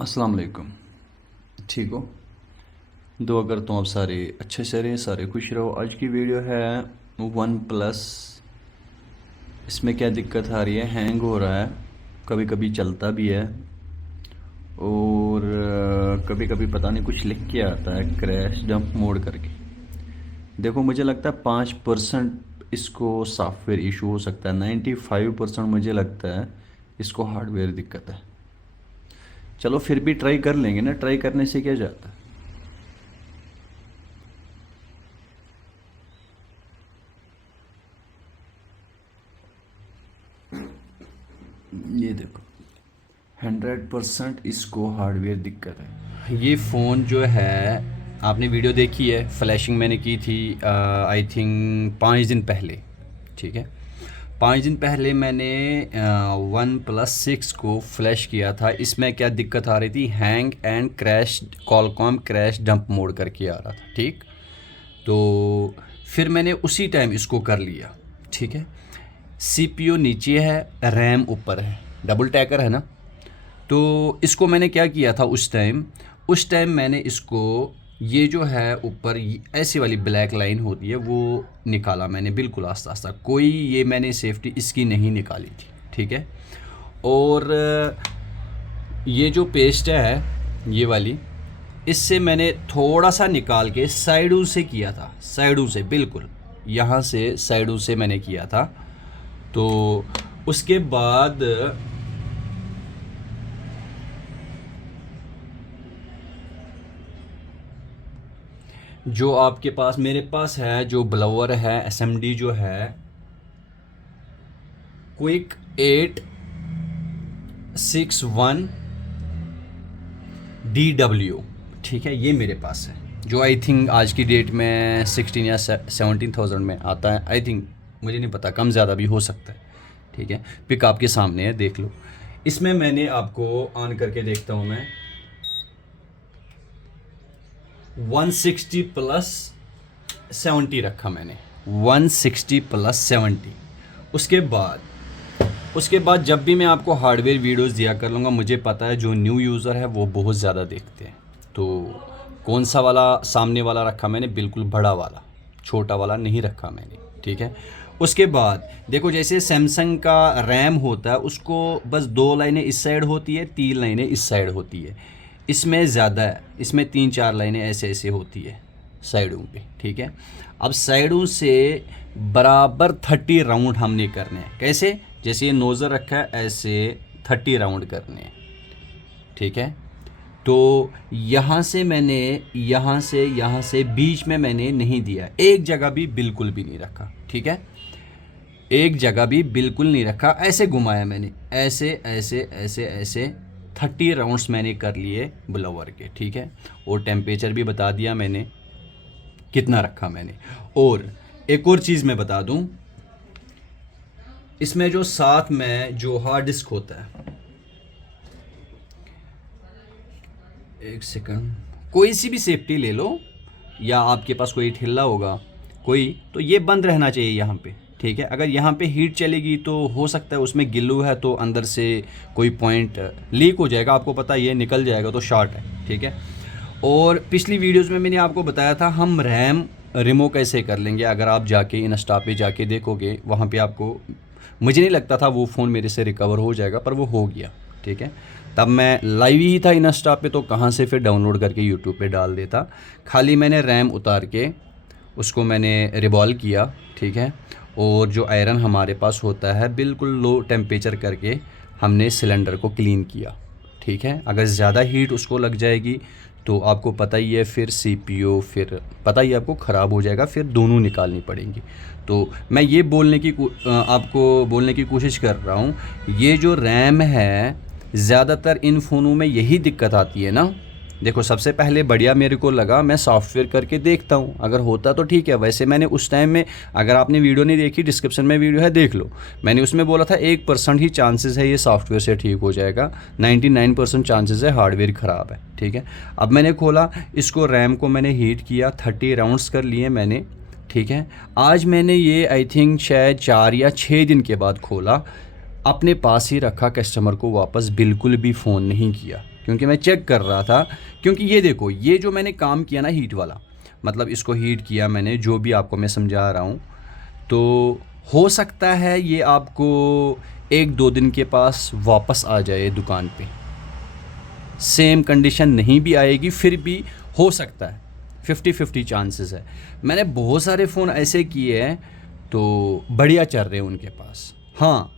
अस्सलाम वालेकुम। ठीक हो? दुआ करता हूँ आप सारे अच्छे से रहें, सारे खुश रहो। आज की वीडियो है वन प्लस। इसमें क्या दिक्कत आ रही है, हैंग हो रहा है, कभी कभी चलता भी है और कभी कभी पता नहीं कुछ लिख के आता है क्रैश डंप मोड करके। देखो मुझे लगता है 5% इसको सॉफ्टवेयर इशू हो सकता है, 95% मुझे लगता है इसको हार्डवेयर दिक्कत है। चलो फिर भी ट्राई कर लेंगे ना, ट्राई करने से क्या जाता है। ये देखो 100% इसको हार्डवेयर दिक्कत है। ये फ़ोन जो है, आपने वीडियो देखी है, फ्लैशिंग मैंने की थी आई थिंक 5 दिन पहले। ठीक है, 5 दिन पहले मैंने वन प्लस 6 को फ्लैश किया था। इसमें क्या दिक्कत आ रही थी, hang and crash, Qualcomm crash dump mode करके आ रहा था। ठीक, तो फिर मैंने उसी टाइम इसको कर लिया। ठीक है, सीपीयू नीचे है, रैम ऊपर है, डबल टैकर है ना। तो इसको मैंने क्या किया था उस टाइम मैंने इसको, ये जो है ऊपर ऐसी वाली ब्लैक लाइन होती है वो निकाला मैंने, बिल्कुल आस्ता आस्ता, कोई ये मैंने सेफ्टी इसकी नहीं निकाली थी। ठीक है, और ये जो पेस्ट है ये वाली, इससे मैंने थोड़ा सा निकाल के साइडों से किया था, साइडों से, बिल्कुल यहाँ से साइडों से मैंने किया था। तो उसके बाद जो आपके पास, मेरे पास है जो ब्लोअर है, एसएमडी जो है, क्विक 861 DW। ठीक है, ये मेरे पास है, जो आई थिंक आज की डेट में 16 या 17,000 में आता है आई थिंक, मुझे नहीं पता, कम ज़्यादा भी हो सकता है। ठीक है, पिक आपके सामने है, देख लो। इसमें मैंने आपको ऑन करके देखता हूँ मैं, 160 प्लस 70 रखा मैंने, 160 प्लस 70। उसके बाद जब भी मैं आपको हार्डवेयर वीडियोस दिया कर लूँगा, मुझे पता है जो न्यू यूज़र है वो बहुत ज़्यादा देखते हैं। तो कौन सा वाला सामने वाला रखा मैंने, बिल्कुल बड़ा वाला, छोटा वाला नहीं रखा मैंने। ठीक है, उसके बाद देखो, जैसे सैमसंग का रैम होता है, उसको बस 2 लाइनें इस साइड होती है, 3 लाइनें इस साइड होती है। इसमें ज़्यादा है, इसमें 3-4 लाइनें ऐसे ऐसे होती है साइडों पे। ठीक है, अब साइडों से बराबर 30 राउंड हमने करने हैं। कैसे, जैसे ये नोज़र रखा है, ऐसे 30 राउंड करने हैं। ठीक है, तो यहाँ से मैंने, यहाँ से बीच में मैंने नहीं दिया, एक जगह भी बिल्कुल भी नहीं रखा। ठीक है, एक जगह भी बिल्कुल नहीं रखा, ऐसे घुमाया मैंने, ऐसे ऐसे ऐसे ऐसे 30 राउंड्स मैंने कर लिए ब्लोअर के। ठीक है, और टेम्परेचर भी बता दिया मैंने कितना रखा मैंने। और एक और चीज़ मैं बता दूं, इसमें जो साथ में जो हार्ड डिस्क होता है, एक सेकंड, कोई सी भी सेफ्टी ले लो, या आपके पास कोई ठेला होगा कोई, तो ये बंद रहना चाहिए यहाँ पे। ठीक है, अगर यहाँ पे हीट चलेगी तो हो सकता है उसमें गिल्लू है तो अंदर से कोई पॉइंट लीक हो जाएगा, आपको पता है, ये निकल जाएगा तो शॉर्ट है। ठीक है, और पिछली वीडियोस में मैंने आपको बताया था हम रैम रिमूव कैसे कर लेंगे। अगर आप जाके इंस्टा पे जाके देखोगे, वहाँ पे आपको, मुझे नहीं लगता था वो फ़ोन मेरे से रिकवर हो जाएगा, पर वो हो गया। ठीक है, तब मैं लाइव ही था इंस्टा पे, तो कहाँ से फिर डाउनलोड करके यूट्यूब पे डाल देता। खाली मैंने रैम उतार के उसको मैंने रिवॉल्व किया। ठीक है, और जो आयरन हमारे पास होता है, बिल्कुल लो टेम्परेचर करके हमने सिलेंडर को क्लीन किया। ठीक है, अगर ज़्यादा हीट उसको लग जाएगी तो आपको पता ही है, फिर सीपीयू, फिर पता ही आपको ख़राब हो जाएगा, फिर दोनों निकालनी पड़ेंगी। तो मैं ये आपको बोलने की कोशिश कर रहा हूँ, ये जो रैम है, ज़्यादातर इन फ़ोनों में यही दिक्कत आती है ना। देखो, सबसे पहले बढ़िया मेरे को लगा, मैं सॉफ्टवेयर करके देखता हूँ, अगर होता तो ठीक है। वैसे मैंने उस टाइम में, अगर आपने वीडियो नहीं देखी, डिस्क्रिप्शन में वीडियो है, देख लो। मैंने उसमें बोला था 1% ही चांसेस है ये सॉफ्टवेयर से ठीक हो जाएगा, 99% चांसेस है हार्डवेयर ख़राब है। ठीक है, अब मैंने खोला इसको, रैम को मैंने हीट किया, 30 राउंड्स कर लिए मैंने। ठीक है, आज मैंने ये आई थिंक शायद 4 या 6 दिन के बाद खोला, अपने पास ही रखा, कस्टमर को वापस बिल्कुल भी फ़ोन नहीं किया। क्योंकि मैं चेक कर रहा था। क्योंकि ये देखो, ये जो मैंने काम किया ना हीट वाला, मतलब इसको हीट किया मैंने, जो भी आपको मैं समझा रहा हूँ, तो हो सकता है ये आपको 1-2 दिन के पास वापस आ जाए दुकान पे। सेम कंडीशन नहीं भी आएगी, फिर भी हो सकता है, 50-50 चांसेस है। मैंने बहुत सारे फ़ोन ऐसे किए हैं तो बढ़िया चल रहे हैं उनके पास। हाँ,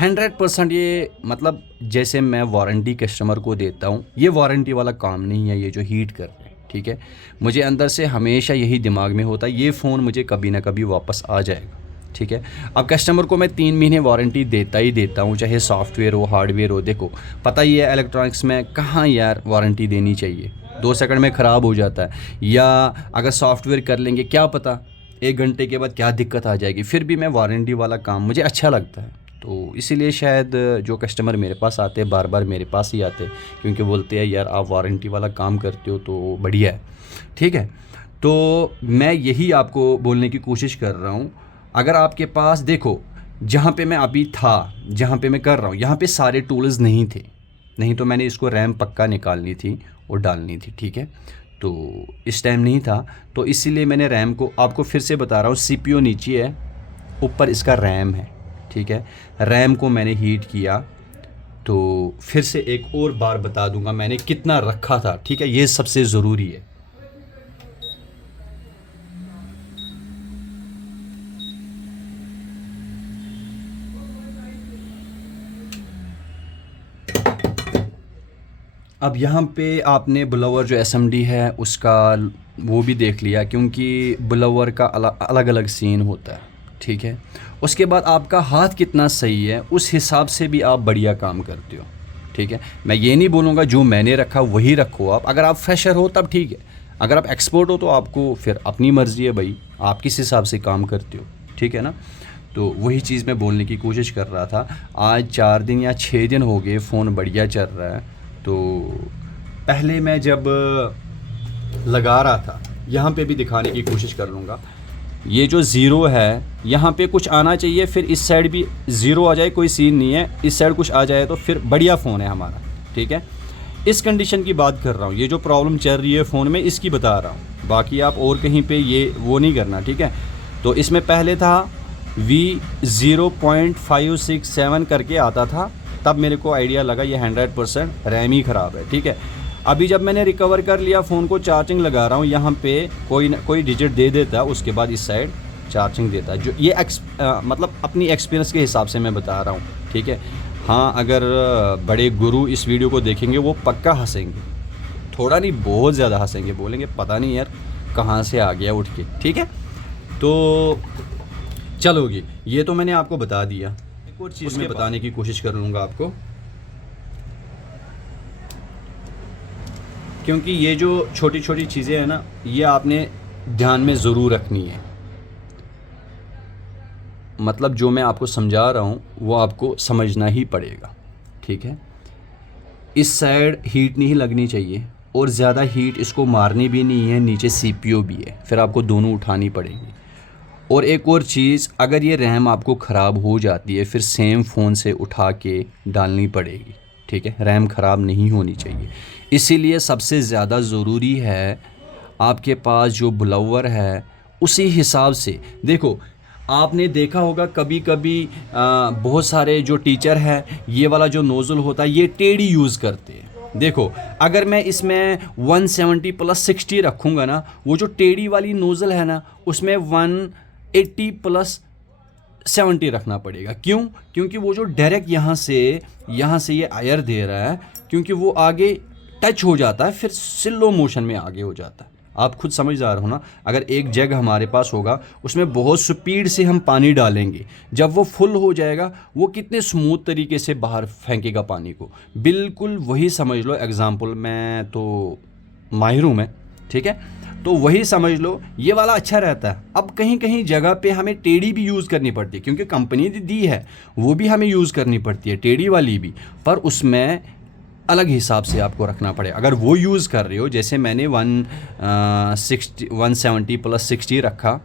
100% ये, मतलब जैसे मैं वारंटी कस्टमर को देता हूँ, ये वारंटी वाला काम नहीं है ये जो हीट कर रहे हैं, ठीक है। मुझे अंदर से हमेशा यही दिमाग में होता है, ये फ़ोन मुझे कभी ना कभी वापस आ जाएगा, ठीक है। अब कस्टमर को मैं 3 महीने वारंटी देता ही देता हूँ, चाहे सॉफ्टवेयर हो हार्डवेयर हो। देखो पता ही है इलेक्ट्रॉनिक्स में कहाँ यार वारंटी देनी चाहिए, 2 सेकंड में ख़राब हो जाता है, या अगर सॉफ्टवेयर कर लेंगे क्या पता 1 घंटे के बाद क्या दिक्कत आ जाएगी। फिर भी मैं वारंटी वाला काम मुझे अच्छा लगता है, तो इसीलिए शायद जो कस्टमर मेरे पास आते हैं बार बार मेरे पास ही आते हैं, क्योंकि बोलते हैं यार आप वारंटी वाला काम करते हो तो बढ़िया है, ठीक है। तो मैं यही आपको बोलने की कोशिश कर रहा हूँ। अगर आपके पास, देखो जहाँ पे मैं अभी था, जहाँ पे मैं कर रहा हूँ, यहाँ पे सारे टूल्स नहीं थे, नहीं तो मैंने इसको रैम पक्का निकालनी थी और डालनी थी, ठीक है। तो इस टाइम नहीं था, तो इसीलिए मैंने रैम को, आपको फिर से बता रहा हूँ, CPU नीचे है, ऊपर इसका रैम है, ठीक है। रैम को मैंने हीट किया, तो फिर से एक और बार बता दूंगा मैंने कितना रखा था, ठीक है। ये सबसे ज़रूरी है। अब यहाँ पे आपने ब्लोअर जो SMD है उसका वो भी देख लिया, क्योंकि ब्लोअर का अलग अलग सीन होता है, ठीक है। उसके बाद आपका हाथ कितना सही है उस हिसाब से भी आप बढ़िया काम करते हो, ठीक है। मैं ये नहीं बोलूँगा जो मैंने रखा वही रखो आप, अगर आप फ्रेशर हो तब ठीक है, अगर आप एक्सपर्ट हो तो आपको फिर अपनी मर्ज़ी है भाई, आप किस हिसाब से काम करते हो, ठीक है ना। तो वही चीज़ मैं बोलने की कोशिश कर रहा था। आज 4 दिन या 6 दिन हो गए, फ़ोन बढ़िया चल रहा है। तो पहले मैं जब लगा रहा था, यहाँ पे भी दिखाने की कोशिश कर लूँगा, ये जो ज़ीरो है यहाँ पे कुछ आना चाहिए, फिर इस साइड भी ज़ीरो आ जाए, कोई सीन नहीं है, इस साइड कुछ आ जाए तो फिर बढ़िया फ़ोन है हमारा, ठीक है। इस कंडीशन की बात कर रहा हूँ, ये जो प्रॉब्लम चल रही है फ़ोन में इसकी बता रहा हूँ, बाकी आप और कहीं पे ये वो नहीं करना, ठीक है। तो इसमें पहले था V0.567 करके आता था, तब मेरे को आइडिया लगा ये 100% रैम ही ख़राब है, ठीक है। अभी जब मैंने रिकवर कर लिया फ़ोन को, चार्जिंग लगा रहा हूँ, यहाँ पे कोई डिजिट दे देता है, उसके बाद इस साइड चार्जिंग देता है, जो ये मतलब अपनी एक्सपीरियंस के हिसाब से मैं बता रहा हूँ, ठीक है। हाँ, अगर बड़े गुरु इस वीडियो को देखेंगे वो पक्का हंसेंगे, थोड़ा नहीं बहुत ज़्यादा हंसेंगे, बोलेंगे पता नहीं यार कहाँ से आ गया उठ के, ठीक है। तो चलोगी, ये तो मैंने आपको बता दिया। एक और चीज़ मैं बताने की कोशिश कर लूँगा आपको, क्योंकि ये जो छोटी छोटी चीज़ें हैं ना, ये आपने ध्यान में ज़रूर रखनी है। मतलब जो मैं आपको समझा रहा हूँ वो आपको समझना ही पड़ेगा, ठीक है। इस साइड हीट नहीं लगनी चाहिए और ज़्यादा हीट इसको मारनी भी नहीं है, नीचे CPU भी है, फिर आपको दोनों उठानी पड़ेगी। और एक और चीज़, अगर ये रैम आपको ख़राब हो जाती है फिर सेम फ़ोन से उठा के डालनी पड़ेगी, ठीक है। रैम ख़राब नहीं होनी चाहिए, इसीलिए सबसे ज़्यादा ज़रूरी है आपके पास जो ब्लोअर है उसी हिसाब से। देखो आपने देखा होगा कभी कभी बहुत सारे जो टीचर हैं ये वाला जो नोज़ल होता है ये टेढ़ी यूज़ करते हैं। देखो अगर मैं इसमें 170+60 रखूँगा ना, वो जो टेढ़ी वाली नोज़ल है ना उसमें 180+70 रखना पड़ेगा। क्यों? क्योंकि वो जो डायरेक्ट यहाँ से ये आयर दे रहा है, क्योंकि वो आगे टच हो जाता है फिर स्लो मोशन में आगे हो जाता है। आप खुद समझदार हो ना, अगर एक जग हमारे पास होगा उसमें बहुत स्पीड से हम पानी डालेंगे, जब वो फुल हो जाएगा वो कितने स्मूथ तरीके से बाहर फेंकेगा पानी को। बिल्कुल वही समझ लो, एग्जाम्पल मैं तो माहिर हूँ मैं, ठीक है। तो वही समझ लो, ये वाला अच्छा रहता है। अब कहीं कहीं जगह पे हमें टेढ़ी भी यूज़ करनी पड़ती है, क्योंकि कंपनी दी है वो भी हमें यूज़ करनी पड़ती है टेढ़ी वाली भी, पर उसमें अलग हिसाब से आपको रखना पड़ेगा। अगर वो यूज़ कर रहे हो, जैसे मैंने 170+60 रखा,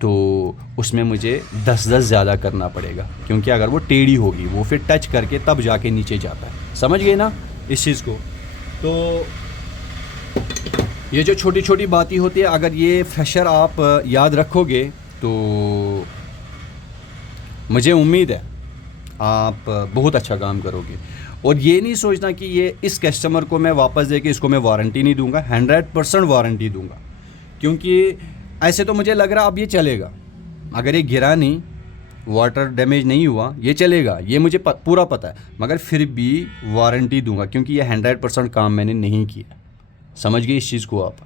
तो उसमें मुझे 10 ज़्यादा करना पड़ेगा, क्योंकि अगर वो टेढ़ी होगी वो फिर टच करके तब जाके नीचे जाता है। समझ गए ना इस चीज़ को? तो ये जो छोटी छोटी बातें होती है, अगर ये फ्रेशर आप याद रखोगे तो मुझे उम्मीद है आप बहुत अच्छा काम करोगे। और ये नहीं सोचना कि ये इस कस्टमर को मैं वापस दे के इसको मैं वारंटी नहीं दूंगा, 100% वारंटी दूंगा। क्योंकि ऐसे तो मुझे लग रहा अब ये चलेगा, अगर ये गिरा नहीं, वाटर डैमेज नहीं हुआ, ये चलेगा, ये मुझे पूरा पता है, मगर फिर भी वारंटी दूंगा क्योंकि ये 100% काम मैंने नहीं किया। समझ गए इस चीज़ को आप?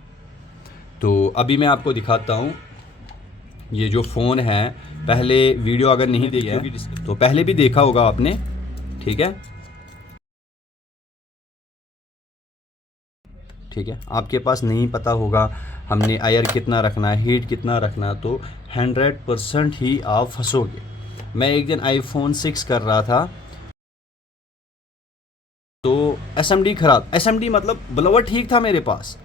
तो अभी मैं आपको दिखाता हूँ ये जो फ़ोन है। पहले वीडियो अगर नहीं देखी है तो पहले भी देखा होगा आपने, ठीक है? ठीक है, आपके पास नहीं पता होगा हमने आयर कितना रखना है, हीट कितना रखना है, तो 100% ही आप फंसोगे। मैं एक दिन आईफोन 6 कर रहा था तो एसएमडी ख़राब, एसएमडी मतलब ब्लोअर ठीक था मेरे पास,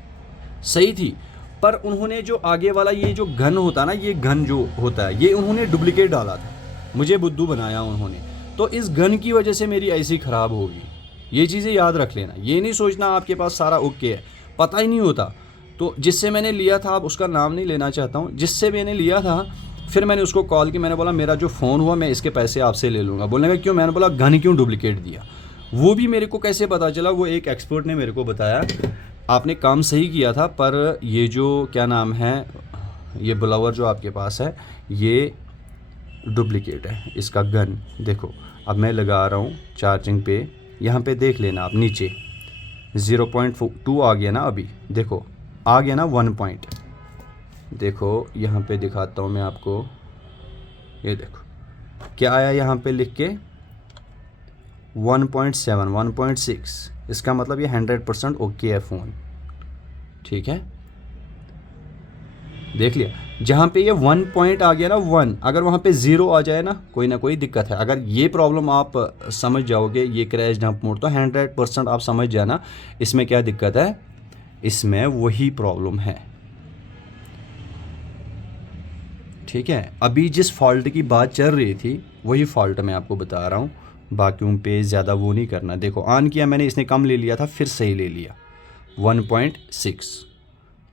सही थी, पर उन्होंने जो आगे वाला ये जो गन होता है ना, ये गन जो होता है ये उन्होंने डुप्लीकेट डाला था, मुझे बुद्धू बनाया उन्होंने। तो इस गन की वजह से मेरी ऐसी ख़राब होगी। ये चीज़ें याद रख लेना, ये नहीं सोचना आपके पास सारा ओके है, पता ही नहीं होता। तो जिससे मैंने लिया था, अब उसका नाम नहीं लेना चाहता हूँ, जिससे मैंने लिया था, फिर मैंने उसको कॉल की, मैंने बोला मेरा जो फ़ोन हुआ मैं इसके पैसे आपसे ले लूँगा। बोलने का क्यों? मैंने बोला गन क्यों डुप्लीकेट दिया। वो भी मेरे को कैसे पता चला, वो एक एक्सपर्ट ने मेरे को बताया, आपने काम सही किया था, पर ये जो क्या नाम है, ये ब्लोअर जो आपके पास है ये डुप्लीकेट है, इसका गन देखो। अब मैं लगा रहा हूँ चार्जिंग पे, यहाँ पे देख लेना आप, नीचे 0.2 आ गया ना, अभी देखो आ गया ना 1 पॉइंट, देखो यहाँ पे दिखाता हूँ मैं आपको, ये देखो क्या आया यहाँ पे लिख के 1.7 1.6, इसका मतलब ये 100% ओके है फ़ोन, ठीक है? देख लिया, जहाँ पे ये 1 पॉइंट आ गया ना 1, अगर वहाँ पे 0 आ जाए ना, कोई ना कोई दिक्कत है। अगर ये प्रॉब्लम आप समझ जाओगे, ये क्रैश डंप मोड, तो 100% आप समझ जाना इसमें क्या दिक्कत है, इसमें वही प्रॉब्लम है, ठीक है? अभी जिस फॉल्ट की बात चल रही थी वही फॉल्ट मैं आपको बता रहा हूँ, बाकियों पे ज़्यादा वो नहीं करना। देखो ऑन किया मैंने, इसने कम ले लिया था, फिर सही ले लिया 1.6,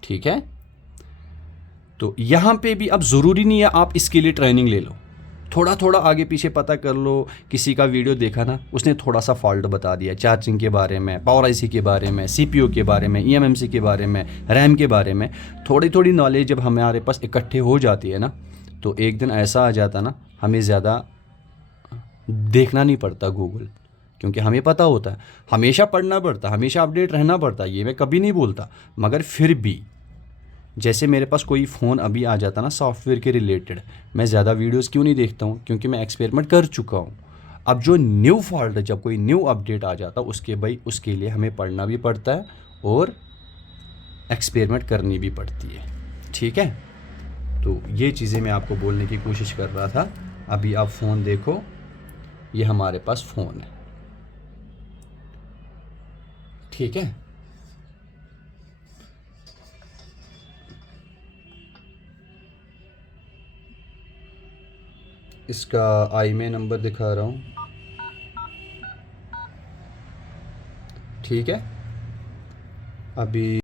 ठीक है? तो यहाँ पे भी अब ज़रूरी नहीं है आप इसके लिए ट्रेनिंग ले लो, थोड़ा थोड़ा आगे पीछे पता कर लो। किसी का वीडियो देखा ना, उसने थोड़ा सा फॉल्ट बता दिया चार्जिंग के बारे में, पावर आईसी के बारे में, सीपीयू के बारे में, ईएमएमसी के बारे में, रैम के बारे में। थोड़ी थोड़ी नॉलेज जब हमारे पास इकट्ठे हो जाती है ना, तो एक दिन ऐसा आ जाता ना, हमें ज़्यादा देखना नहीं पड़ता गूगल, क्योंकि हमें पता होता है। हमेशा पढ़ना पड़ता, हमेशा अपडेट रहना पड़ता, ये मैं कभी नहीं बोलता, मगर फिर भी जैसे मेरे पास कोई फ़ोन अभी आ जाता ना सॉफ्टवेयर के रिलेटेड, मैं ज़्यादा वीडियोस क्यों नहीं देखता हूँ, क्योंकि मैं एक्सपेरिमेंट कर चुका हूँ। अब जो न्यू फॉल्ट है, जब कोई न्यू अपडेट आ जाता उसके लिए हमें पढ़ना भी पड़ता है और एक्सपेरिमेंट करनी भी पड़ती है, ठीक है? तो ये चीज़ें मैं आपको बोलने की कोशिश कर रहा था। अभी आप फ़ोन देखो, ये हमारे पास फ़ोन है, ठीक है? इसका IMEI नंबर दिखा रहा हूँ, ठीक है? अभी